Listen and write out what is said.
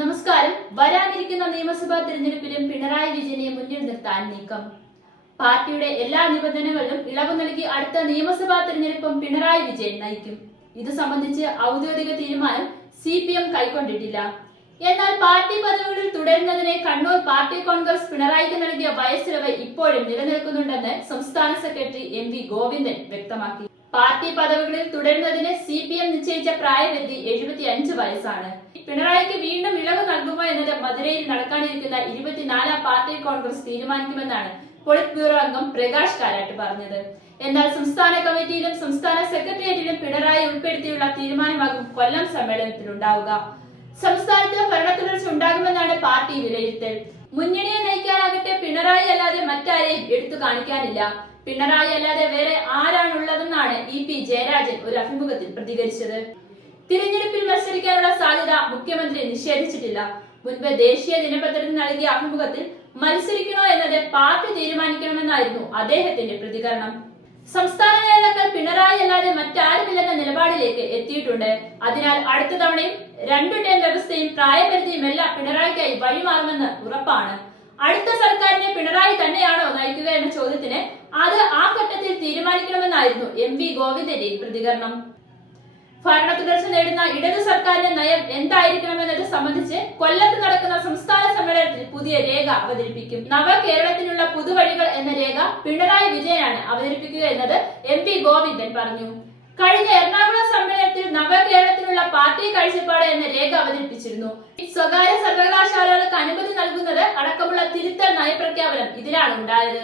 നമസ്കാരം. വരാനിരിക്കുന്ന നിയമസഭാ തിരഞ്ഞെടുപ്പിലും പിണറായി വിജയനെ മുന്നിൽ നിർത്താൻ നീക്കം. പാർട്ടിയുടെ എല്ലാ നിബന്ധനകളിലും ഇളവ് നൽകി അടുത്ത നിയമസഭാ തിരഞ്ഞെടുപ്പും പിണറായി വിജയൻ നയിക്കും. ഇത് സംബന്ധിച്ച് ഔദ്യോഗിക തീരുമാനം സി പി എം കൈക്കൊണ്ടിട്ടില്ല. എന്നാൽ പാർട്ടി പദവികളിൽ തുടരുന്നതിനെ കണ്ണൂർ പാർട്ടി കോൺഗ്രസ് പിണറായിക്ക് നൽകിയ വയസ്സിലവ് ഇപ്പോഴും നിലനിൽക്കുന്നുണ്ടെന്ന് സംസ്ഥാന സെക്രട്ടറി എം വി ഗോവിന്ദൻ വ്യക്തമാക്കി. പാർട്ടി പദവികളിൽ തുടരുന്നതിന് സി പി എം നിശ്ചയിച്ച പ്രായപരിധി എഴുപത്തി അഞ്ച് വയസ്സാണ്. പിണറായിക്ക് വീണ്ടും ഇളവ് നൽകുമോ എന്നത് മധുരയിൽ നടക്കാനിരിക്കുന്ന ഇരുപത്തിനാലാം പാർട്ടി കോൺഗ്രസ് തീരുമാനിക്കുമെന്നാണ് പൊളിറ്റ് ബ്യൂറോ അംഗം പ്രകാശ് കാരാട്ട് പറഞ്ഞത്. എന്നാൽ സംസ്ഥാന കമ്മിറ്റിയിലും സംസ്ഥാന സെക്രട്ടേറിയറ്റിലും പിണറായി ഉൾപ്പെടുത്തിയുള്ള തീരുമാനമാകും കൊല്ലം സമ്മേളനത്തിലുണ്ടാവുക. സംസ്ഥാനത്ത് ഭരണ തുടർച്ച ഉണ്ടാകുമെന്നാണ് പാർട്ടി വിലയിരുത്തൽ. മുന്നണിയെ നയിക്കാനാകട്ടെ പിണറായി അല്ലാതെ മറ്റാരെയും എടുത്തു കാണിക്കാനില്ല. പിണറായി അല്ലാതെ വേറെ ആരാണുള്ളതെന്നാണ് ഇ പി ജയരാജൻ ഒരു അഭിമുഖത്തിൽ പ്രതികരിച്ചത്. തിരഞ്ഞെടുപ്പിൽ മത്സരിക്കാനുള്ള സാധ്യത മുഖ്യമന്ത്രി നിഷേധിച്ചിട്ടില്ല. മുൻപ് ദേശീയ ദിനപത്രത്തിന് നൽകിയ അഭിമുഖത്തിൽ മത്സരിക്കണോ എന്നത് പാർട്ടി തീരുമാനിക്കണമെന്നായിരുന്നു അദ്ദേഹത്തിന്റെ പ്രതികരണം. സംസ്ഥാന നേതാക്കൾ പിണറായി അല്ലാതെ മറ്റാരുമില്ലെന്ന നിലപാടിലേക്ക് എത്തിയിട്ടുണ്ട്. അതിനാൽ അടുത്ത തവണയും രണ്ടു ടേം വ്യവസ്ഥയും പ്രായപരിധിയും എല്ലാം പിണറായിക്കായി വഴിമാറുമെന്ന് ഉറപ്പാണ്. അടുത്ത സർക്കാരിനെ പിണറായി തന്നെയാണോ നയിക്കുക എന്ന ചോദ്യത്തിന് അത് ആ ഘട്ടത്തിൽ തീരുമാനിക്കണമെന്നായിരുന്നു എം വി ഗോവിന്ദന്റെ പ്രതികരണം. ഭരണ തുടർച്ച നേടുന്ന ഇടതു സർക്കാരിന്റെ നയം എന്തായിരിക്കണമെന്നത് സംബന്ധിച്ച് കൊല്ലത്ത് നടക്കുന്ന സംസ്ഥാന സമ്മേളനത്തിൽ പുതിയ രേഖ അവതരിപ്പിക്കും. നവകേരളത്തിനുള്ള പുതുവഴികൾ എന്ന രേഖ പിണറായി വിജയനാണ് അവതരിപ്പിക്കുക എന്നത് എം പി ഗോവിന്ദൻ പറഞ്ഞു. കഴിഞ്ഞ എറണാകുളം സമ്മേളനത്തിൽ നവകേരളത്തിനുള്ള പാർട്ടി കാഴ്ചപ്പാട് എന്ന രേഖ അവതരിപ്പിച്ചിരുന്നു. സ്വകാര്യ സർവകലാശാലകൾക്ക് അനുമതി നൽകുന്നത് അടക്കമുള്ള തിരുത്തൽ നയപ്രഖ്യാപനം ഇതിലാണ് ഉണ്ടായത്.